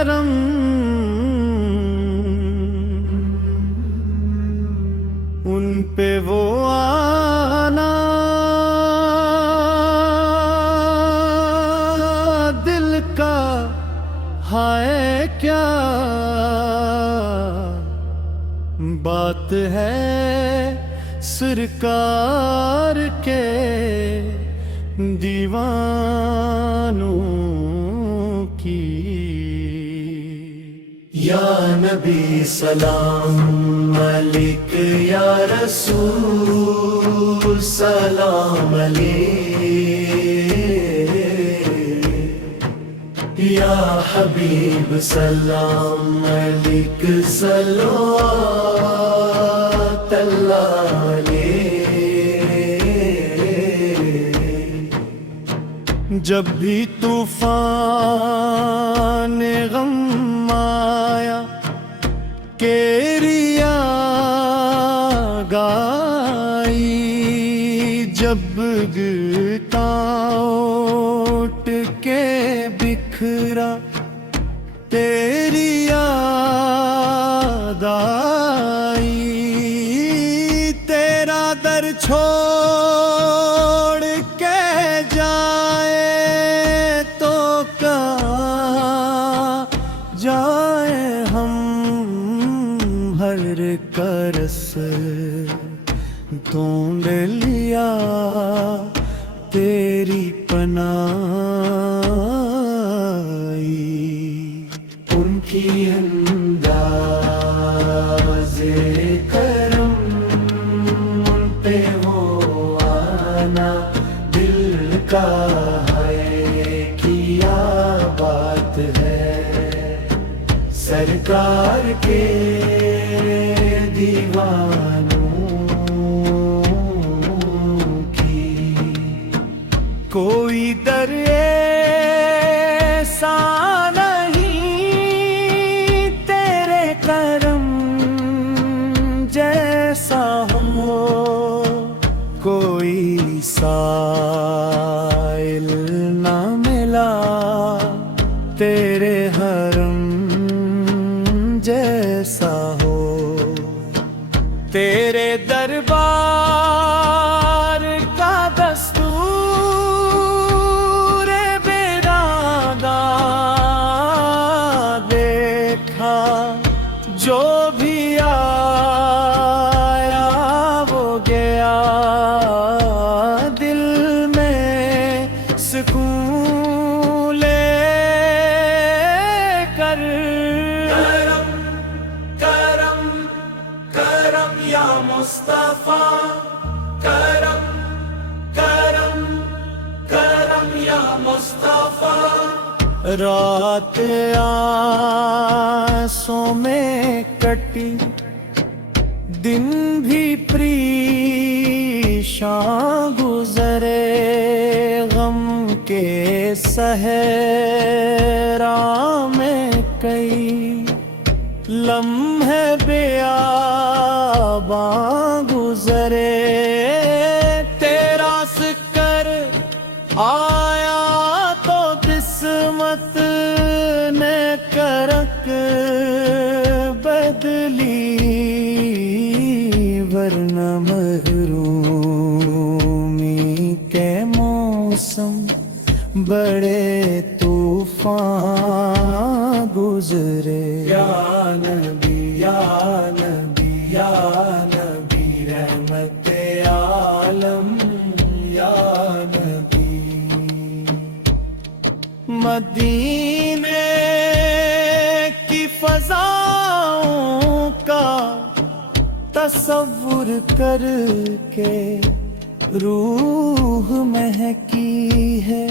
کرم ان پہ وہ آنا دل کا ہائے کیا بات ہے سرکار کے دیوانوں کی۔ یا نبی سلام علیک، یا رسول سلام علیک، یا حبیب سلام علیک، صلوات اللہ علیک۔ جب بھی طوفان غم آیا کیریا گائی، جب گرتا اٹھ کے بکھرا تیری یاد آئی، تیرا در چھوڑ کے جائے تو کہاں جائے ہم، ہر کرس ڈھونڈ لیا تیری پناہی۔ ان کی انداز کرم ان پہ وہ آنا دل کا ہے کیا بات ہے، سرکار کے دیوانوں کی۔ کوئی در ایسا نہیں تیرے کرم جیسا ہو، کوئی سائل نہ ملا تیرے حرم جیسا ہو، تیرے دربار کا دستور بیرادا دیکھا، جو بھی آیا وہ گیا، دل میں سکون لے کر۔ کرم کرم کرم یا مصطفیٰ، کرم کرم کرم یا مصطفیٰ۔ رات آنسوں میں کٹی دن بھی پریشاں گزرے، غم کے صحرا میں کئی لمحے بیاباں گزرے، تیرا ذکر آیا تو قسمت نے کرک بدلی، ورنہ محرومی کے موسم بڑے طوفان گزرے۔ یا نبی یا نبی یا نبی رحمت عالم، یا نبی۔ مدینے کی فضاؤں کا تصور کر کے روح مہکی ہے،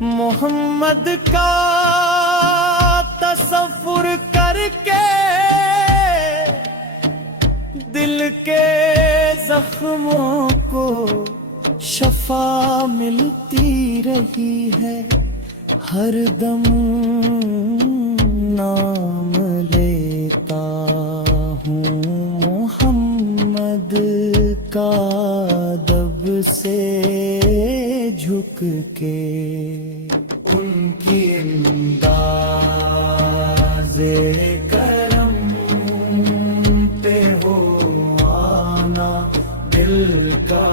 محمد کا تصور کر کے دل کے زخموں کو شفا ملتی رہی ہے، ہر دم نام لیتا ہوں محمد کا دب سے جھک کے۔ ان کی انداز کرم پہ ہو آنا دل کا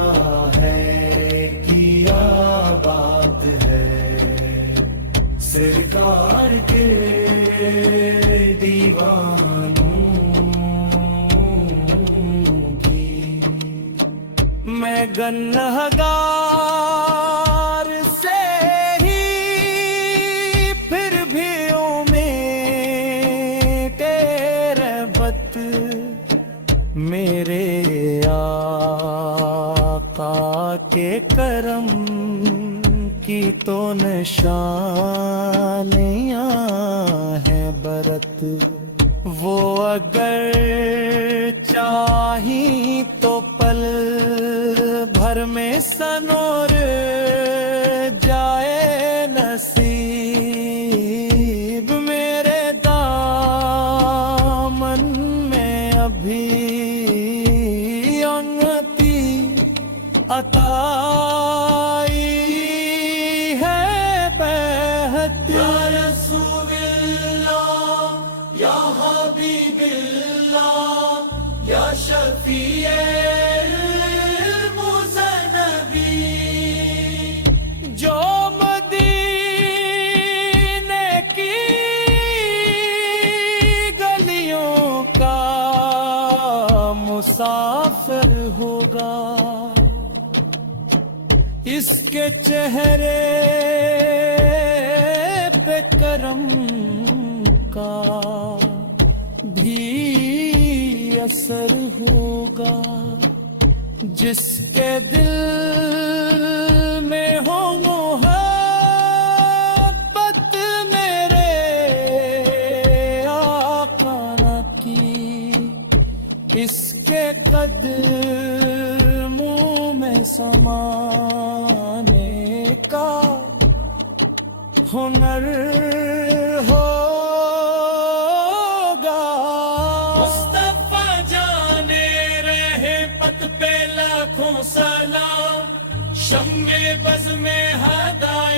ہے کیا بات ہے سرکار کے دیوانوں کی میں گنہگار سے ہی پھر بھی امید رحمت میرے آقا کے کرم کی تو نشانیاں ہیں برت وہ اگر چاہیں تو پل بھر میں سنور جائے نصیب میرے دامن میں ابھی انگتی عطائی ہے بہت یا رسول اللہ یا حبیب اللہ یا شفیع المذنبین جو مدینے کی گلیوں کا مسافر ہوگا اس کے چہرے پہ کرم کا بھی اثر ہوگا جس کے دل میں ہو محبت میرے آقا کی اس کے قدموں میں سمانے کا ہنر ہوگا مصطفیٰ جانے رہے پت پہ لاکھوں سلام شمع بز میں ہدایت